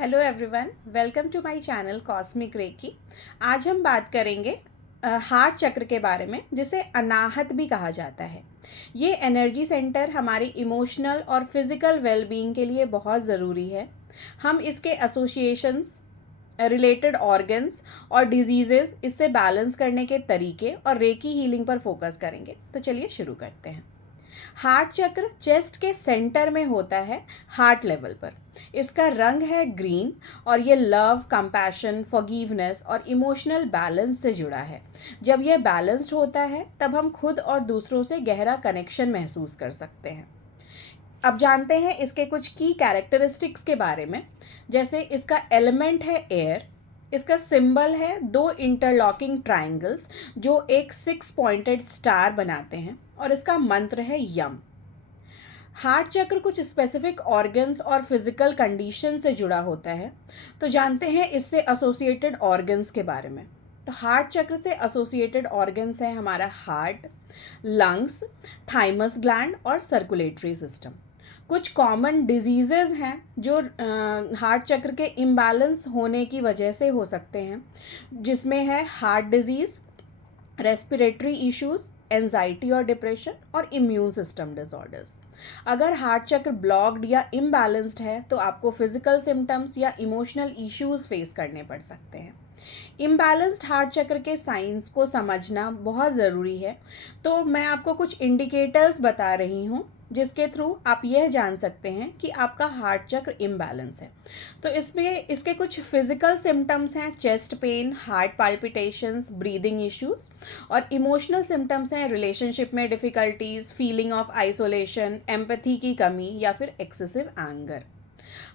Hello everyone, welcome to my channel Cosmic Reiki. आज हम बात करेंगे हार्ट चक्र के बारे में, जिसे अनाहत भी कहा जाता है। ये एनर्जी सेंटर हमारी इमोशनल और फिज़िकल वेलबींग के लिए बहुत ज़रूरी है। हम इसके एसोसिएशंस, रिलेटेड ऑर्गन्स और डिजीज़ेज़, इससे बैलेंस करने के तरीके और रेकी हीलिंग पर फोकस करेंगे। तो चलिए शुरू करते हैं। हार्ट चक्र चेस्ट के सेंटर में होता है, हार्ट लेवल पर। इसका रंग है ग्रीन और ये लव, कंपैशन, फॉरगिवनेस और इमोशनल बैलेंस से जुड़ा है। जब यह बैलेंस्ड होता है तब हम खुद और दूसरों से गहरा कनेक्शन महसूस कर सकते हैं। अब जानते हैं इसके कुछ की कैरेक्टरिस्टिक्स के बारे में। जैसे इसका एलिमेंट है एयर, इसका सिंबल है दो इंटरलॉकिंग ट्रायंगल्स जो एक 6 पॉइंटेड स्टार बनाते हैं, और इसका मंत्र है यम। हार्ट चक्र कुछ स्पेसिफिक ऑर्गन्स और फिजिकल कंडीशन से जुड़ा होता है। तो जानते हैं इससे एसोसिएटेड ऑर्गन्स के बारे में। तो हार्ट चक्र से एसोसिएटेड ऑर्गन्स हैं हमारा हार्ट, लंग्स, थाइमस ग्लैंड और सर्कुलेटरी सिस्टम। कुछ कॉमन डिजीज़ेज़ हैं जो हार्ट चक्र के इम्बैलेंस होने की वजह से हो सकते हैं, जिसमें है heart disease, respiratory issues, anxiety और डिप्रेशन और इम्यून सिस्टम डिसऑर्डर्स। अगर हार्ट चक्र ब्लॉक्ड या इम्बैलेंस्ड है तो आपको फिजिकल सिम्टम्स या इमोशनल इश्यूज फेस करने पड़ सकते हैं। इम्बैलेंस्ड हार्ट चक्र के साइंस को समझना बहुत ज़रूरी है। तो मैं आपको कुछ इंडिकेटर्स बता रही हूँ जिसके थ्रू आप यह जान सकते हैं कि आपका हार्ट चक्र इम्बैलेंस है। तो इसमें इसके कुछ फिजिकल सिम्टम्स हैं, chest pain, heart palpitations, breathing issues. और इमोशनल सिम्टम्स हैं रिलेशनशिप में difficulties, feeling of isolation, empathy की कमी या फिर एक्सेसिव एंगर।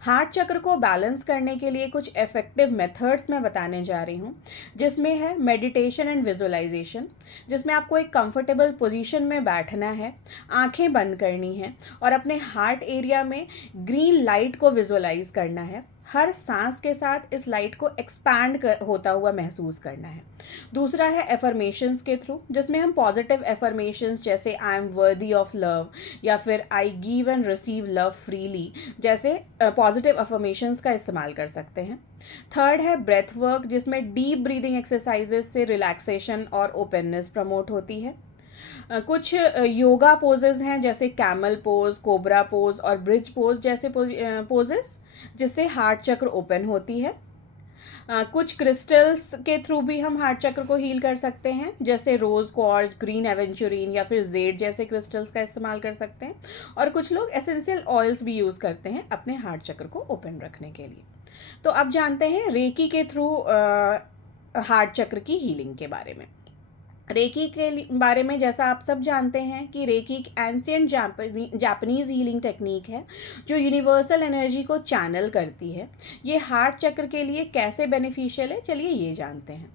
हार्ट चक्र को बैलेंस करने के लिए कुछ इफ़ेक्टिव मेथड्स मैं बताने जा रही हूँ, जिसमें है मेडिटेशन एंड विजुअलाइजेशन, जिसमें आपको एक कंफर्टेबल पोजीशन में बैठना है, आंखें बंद करनी है और अपने हार्ट एरिया में ग्रीन लाइट को विजुअलाइज करना है। हर सांस के साथ इस लाइट को एक्सपैंड होता हुआ महसूस करना है। दूसरा है एफर्मेशंस के थ्रू, जिसमें हम पॉजिटिव एफर्मेशंस जैसे I am worthy of love या फिर I give and receive love freely जैसे पॉजिटिव अफर्मेशंस का इस्तेमाल कर सकते हैं। थर्ड है ब्रेथ वर्क, जिसमें डीप ब्रीदिंग एक्सरसाइजेस से रिलैक्सेशन और ओपननेस प्रमोट होती है। कुछ योगा पोजेज हैं जैसे कैमल पोज, कोबरा पोज और ब्रिज पोज जैसे पोजेस, जिससे हार्ट चक्र ओपन होती है। कुछ क्रिस्टल्स के थ्रू भी हम हार्ट चक्र को हील कर सकते हैं, जैसे रोज़ क्वार्ट्ज, ग्रीन एवेंचुरीन या फिर जेड जैसे क्रिस्टल्स का इस्तेमाल कर सकते हैं। और कुछ लोग एसेंशियल ऑयल्स भी यूज़ करते हैं अपने हार्ट चक्र को ओपन रखने के लिए। तो अब जानते हैं रेकी के थ्रू हार्ट चक्र की हीलिंग के बारे में। रेकी के बारे में जैसा आप सब जानते हैं कि रेकी एक एंशियंट जापानीज़ हीलिंग टेक्निक है जो यूनिवर्सल एनर्जी को चैनल करती है। ये हार्ट चक्र के लिए कैसे बेनिफिशियल है, चलिए ये जानते हैं।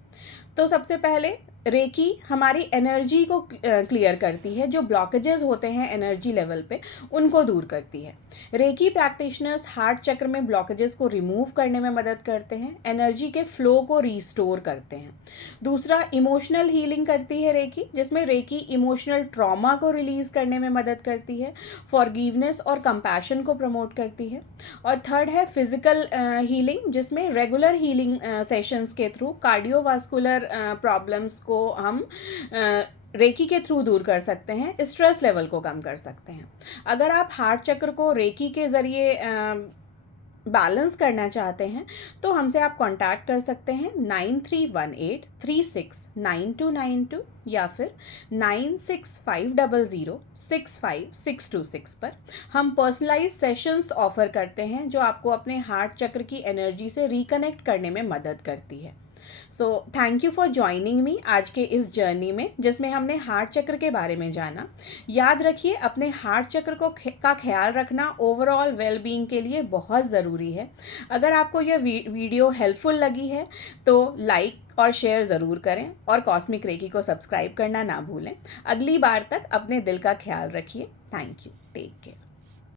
तो सबसे पहले रेकी हमारी एनर्जी को क्लियर करती है। जो ब्लॉकेजेस होते हैं एनर्जी लेवल पे, उनको दूर करती है। रेकी प्रैक्टिशनर्स हार्ट चक्र में ब्लॉकेजेस को रिमूव करने में मदद करते हैं, एनर्जी के फ्लो को रिस्टोर करते हैं। दूसरा, इमोशनल हीलिंग करती है रेकी, जिसमें रेकी इमोशनल ट्रॉमा को रिलीज करने में मदद करती है, फॉरगिवनेस और कंपैशन को प्रमोट करती है। और थर्ड है फिजिकल हीलिंग, जिसमें रेगुलर हीलिंग सेशंस के थ्रू कार्डियोवास्कुलर प्रॉब्लम्स को हम रेकी के थ्रू दूर कर सकते हैं, स्ट्रेस लेवल को कम कर सकते हैं। अगर आप हार्ट चक्र को रेकी के ज़रिए बैलेंस करना चाहते हैं तो हमसे आप कांटेक्ट कर सकते हैं 9318369292 या फिर 9650065626 पर। हम पर्सनलाइज सेशंस ऑफर करते हैं जो आपको अपने हार्ट चक्र की एनर्जी से रिकनेक्ट करने में मदद करती है। So thank you for joining me आज के इस जर्नी में, जिसमें हमने हार्ट चक्र के बारे में जाना। याद रखिए, अपने हार्ट चक्र का ख्याल रखना ओवरऑल वेलबींग के लिए बहुत ज़रूरी है। अगर आपको यह वीडियो हेल्पफुल लगी है तो लाइक और शेयर ज़रूर करें और कॉस्मिक रेकी को सब्सक्राइब करना ना भूलें। अगली बार तक अपने दिल का ख्याल रखिए। Thank you, take care.